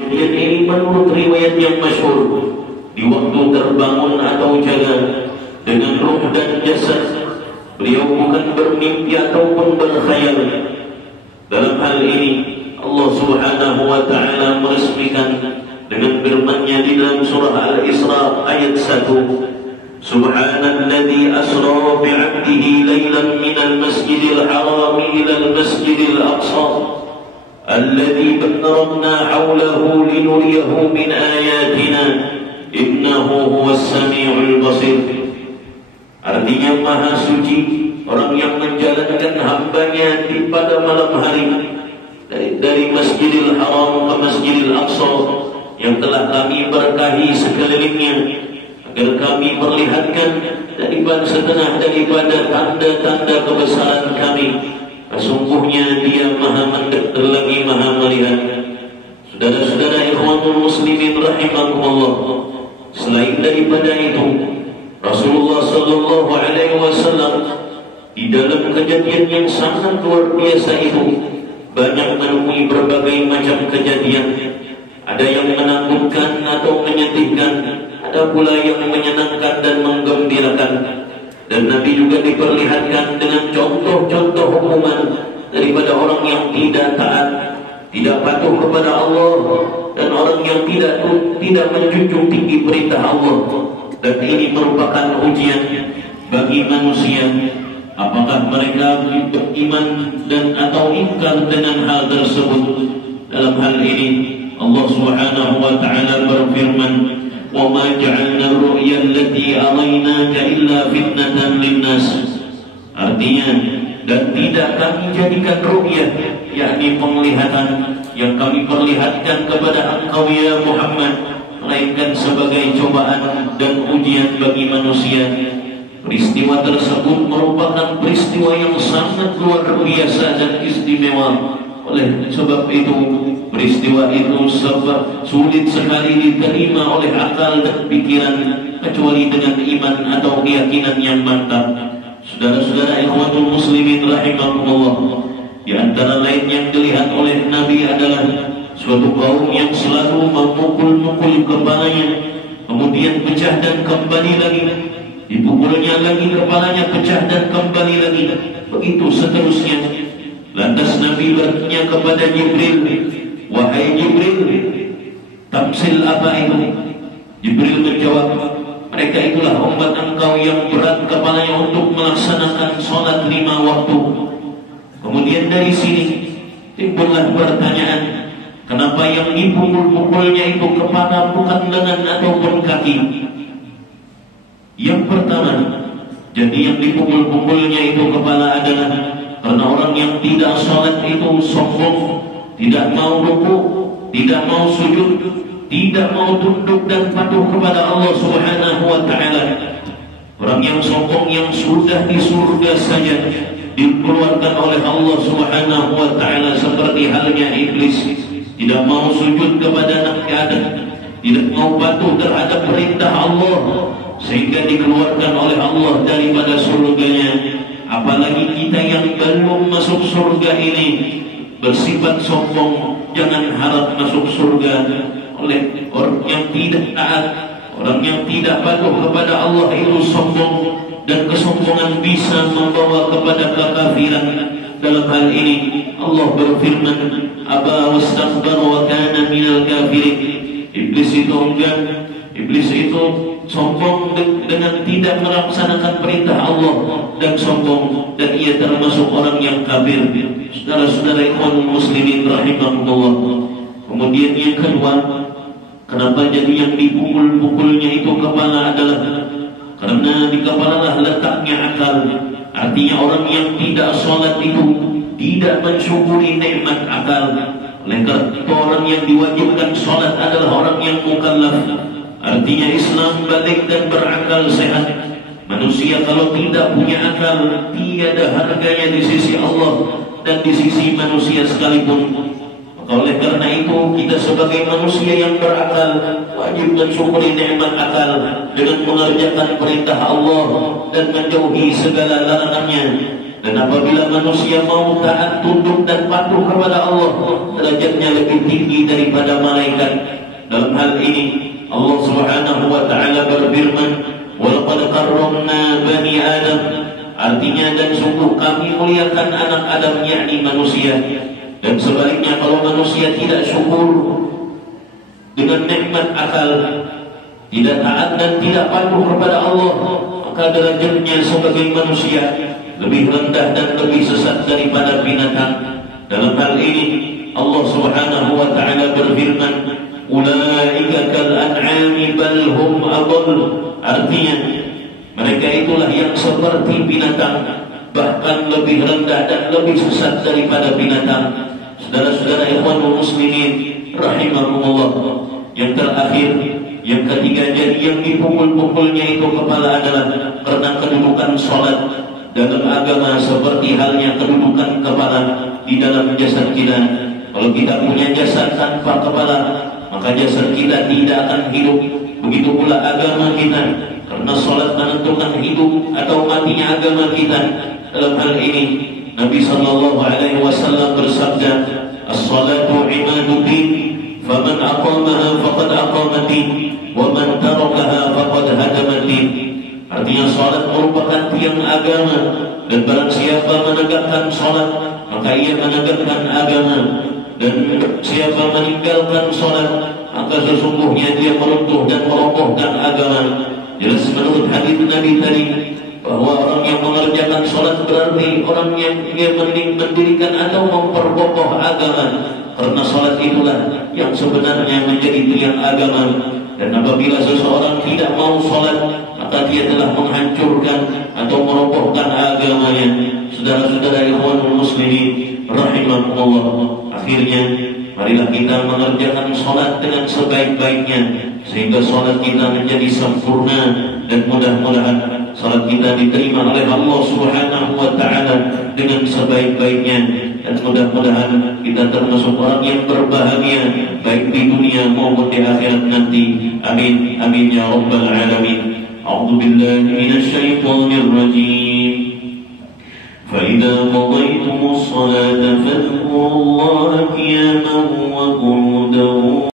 Kejadian ini menurut riwayat yang masyhur, di waktu terbangun atau jalan dengan ruh dan jasad, beliau bukan bermimpi ataupun berkhayal. Dalam hal ini Allah Subhanahu wa taala meresmikan dengan firman-Nya di dalam surah Al-Isra ayat 1. Subhanalladzi asra bi'abdihi lailan minal masjidil haram ilal masjidil aqsa alladzi barakna hawlahu linuriyahu min ayatina innahu huwas samiul basir. Artinya maha suci orang yang menjalankan hambanya di pada malam hari dari Masjidil Haram ke Masjidil Aqsa yang telah kami berkahi sekelilingnya, agar kami perlihatkan setengah daripada tanda-tanda kebesaran kami. Sesungguhnya Dia maha mendengar lagi maha melihat. Saudara-saudara ikhwanul muslimin rahimakumullah, selain daripada itu, Rasulullah sallallahu alaihi wasallam di dalam kejadian yang sangat luar biasa itu banyak menemui berbagai macam kejadian. Ada yang menakutkan atau menyedihkan, ada pula yang menyenangkan dan menggembirakan. Dan Nabi juga diperlihatkan dengan contoh-contoh hukuman daripada orang yang tidak taat, tidak patuh kepada Allah, dan orang yang tidak menjunjung tinggi perintah Allah. Dan ini merupakan ujian bagi manusia, apakah mereka beriman dan atau ingkar dengan hal tersebut. Dalam hal ini Allah Subhanahu wa taala berfirman, "Wa ma ja'alna ar-ru'ya allati araynaka illa fitnatan lin-nas." Artinya, dan tidak kami jadikan ru'yah, yakni penglihatan yang kami perlihatkan kepada engkau ya Muhammad, melainkan sebagai cobaan dan ujian bagi manusia. Peristiwa tersebut merupakan peristiwa yang sangat luar biasa dan istimewa. Oleh sebab itu, peristiwa itu sulit sekali diterima oleh akal dan pikiran, kecuali dengan iman atau keyakinan yang mantap. Saudara-saudara ikhwatul muslimin rahimakumullah, di antara lain yang dilihat oleh Nabi adalah suatu kaum yang selalu memukul-mukul kepalanya, kemudian pecah dan kembali lagi, dipukulnya lagi kepalanya, pecah dan kembali lagi, begitu seterusnya. Lantas Nabi bertanya kepada Jibril, "Wahai Jibril, tamsil apa itu?" Jibril menjawab, "Mereka itulah umat engkau yang berat kepalanya untuk melaksanakan sholat 5 waktu." Kemudian dari sini timbullah pertanyaan, kenapa yang dipukul-pukulnya itu kepala bukan lengan ataupun kaki? Yang pertama, jadi yang dipukul-pukulnya itu kepala adalah karena orang yang tidak sholat itu sombong, tidak mau ruku, tidak mau sujud, tidak mau tunduk dan patuh kepada Allah Subhanahu wa taala. Orang yang sombong yang sudah di surga saja dikeluarkan oleh Allah Subhanahu wa taala, seperti halnya iblis, tidak mau sujud kepada Nabi Adam, tidak mau patuh terhadap perintah Allah, sehingga dikeluarkan oleh Allah daripada surganya. Apalagi kita yang belum masuk surga ini bersifat sombong, jangan harap masuk surga. Oleh orang yang tidak taat, orang yang tidak patuh kepada Allah itu sombong, dan kesombongan bisa membawa kepada kekafiran. Dalam hal ini Allah berfirman, "Aba wastakbara wa kana minal kafirin." Iblis itu enggak, iblis itu sombong dengan tidak melaksanakan perintah Allah, dan sombong, dan ia termasuk orang yang kafir. Saudara-saudara ikhwan muslimin rahimakumullah. Kemudian yang kedua, kenapa jadi yang dipukul-pukulnya itu kepala adalah karena di kepala lah letaknya akal. Artinya orang yang tidak sholat itu tidak mensyukuri nikmat akal. Oleh karena itu orang yang diwajibkan sholat adalah orang yang mukallaf. Artinya Islam balik dan berakal sehat. Manusia kalau tidak punya akal, tiada harganya di sisi Allah dan di sisi manusia sekalipun. Maka oleh karena itu kita sebagai manusia yang berakal wajib mensyukuri nikmat akal dengan mengerjakan perintah Allah dan menjauhi segala larangannya. Dan apabila manusia mau taat, tunduk dan patuh kepada Allah, derajatnya lebih tinggi daripada malaikat. Dalam hal ini Allah Subhanahu wa taala berfirman, "Wa laqad karramna bani Adam." Artinya, dan sungguh kami muliakan anak Adam, yakni manusia. Dan sebaliknya, kalau manusia tidak syukur dengan nikmat akal, tidak taat dan tidak patuh kepada Allah, maka derajatnya sebagai manusia lebih rendah dan lebih sesat daripada binatang. Dalam hal ini Allah Subhanahu wa taala berfirman, "Ulaika kal an'ami bal hum adall." Artinya, mereka itulah yang seperti binatang, bahkan lebih rendah dan lebih sesat daripada binatang. Saudara-saudara ikhwanul muslimin rahimakumullah, yang terakhir, yang ketiga, jadi yang dipukul-pukulnya itu kepala adalah karena kedudukan sholat dalam agama seperti halnya kedudukan kepala di dalam jasad kita. Kalau kita punya jasad tanpa kepala, maka jasad kita tidak akan hidup. Begitu pula agama kita, karena sholat menentukan hidup atau matinya agama kita. Dalam hal ini Nabi SAW bersabda, "As-salatu imaduddin, faman aqamaha faqad aqamaddin, wa man tarakaha faqad hadamaddin." Artinya, salat merupakan tiang agama, dan barang siapa menegakkan salat, maka ia menegakkan agama. Dan siapa meninggalkan salat, maka sesungguhnya dia meruntuh dan merobohkan agama. Jelas menurut hadis Nabi tadi, bahwa orang yang mengerjakan salat berarti orang yang dia mendirikan atau memperkokoh agama. Karena salat itulah yang sebenarnya menjadi tiang agama. Dan apabila seseorang tidak mau salat, maka dia telah menghancurkan atau merobohkan agamanya. Saudara-saudara ikhwanul muslimin rahimakumullah, akhirnya marilah kita mengerjakan salat dengan sebaik-baiknya, sehingga salat kita menjadi sempurna, dan mudah-mudahan salat kita diterima oleh Allah Subhanahu wa taala dengan sebaik-baiknya, dan mudah-mudahan kita termasuk orang yang berbahagia baik di dunia maupun di akhirat nanti. Amin amin ya rabbal alamin. A'udzu billahi minasy syaithanir rajim. Fa idza qadaytumus salata fadhkurullaha qiyaman wa qu'udan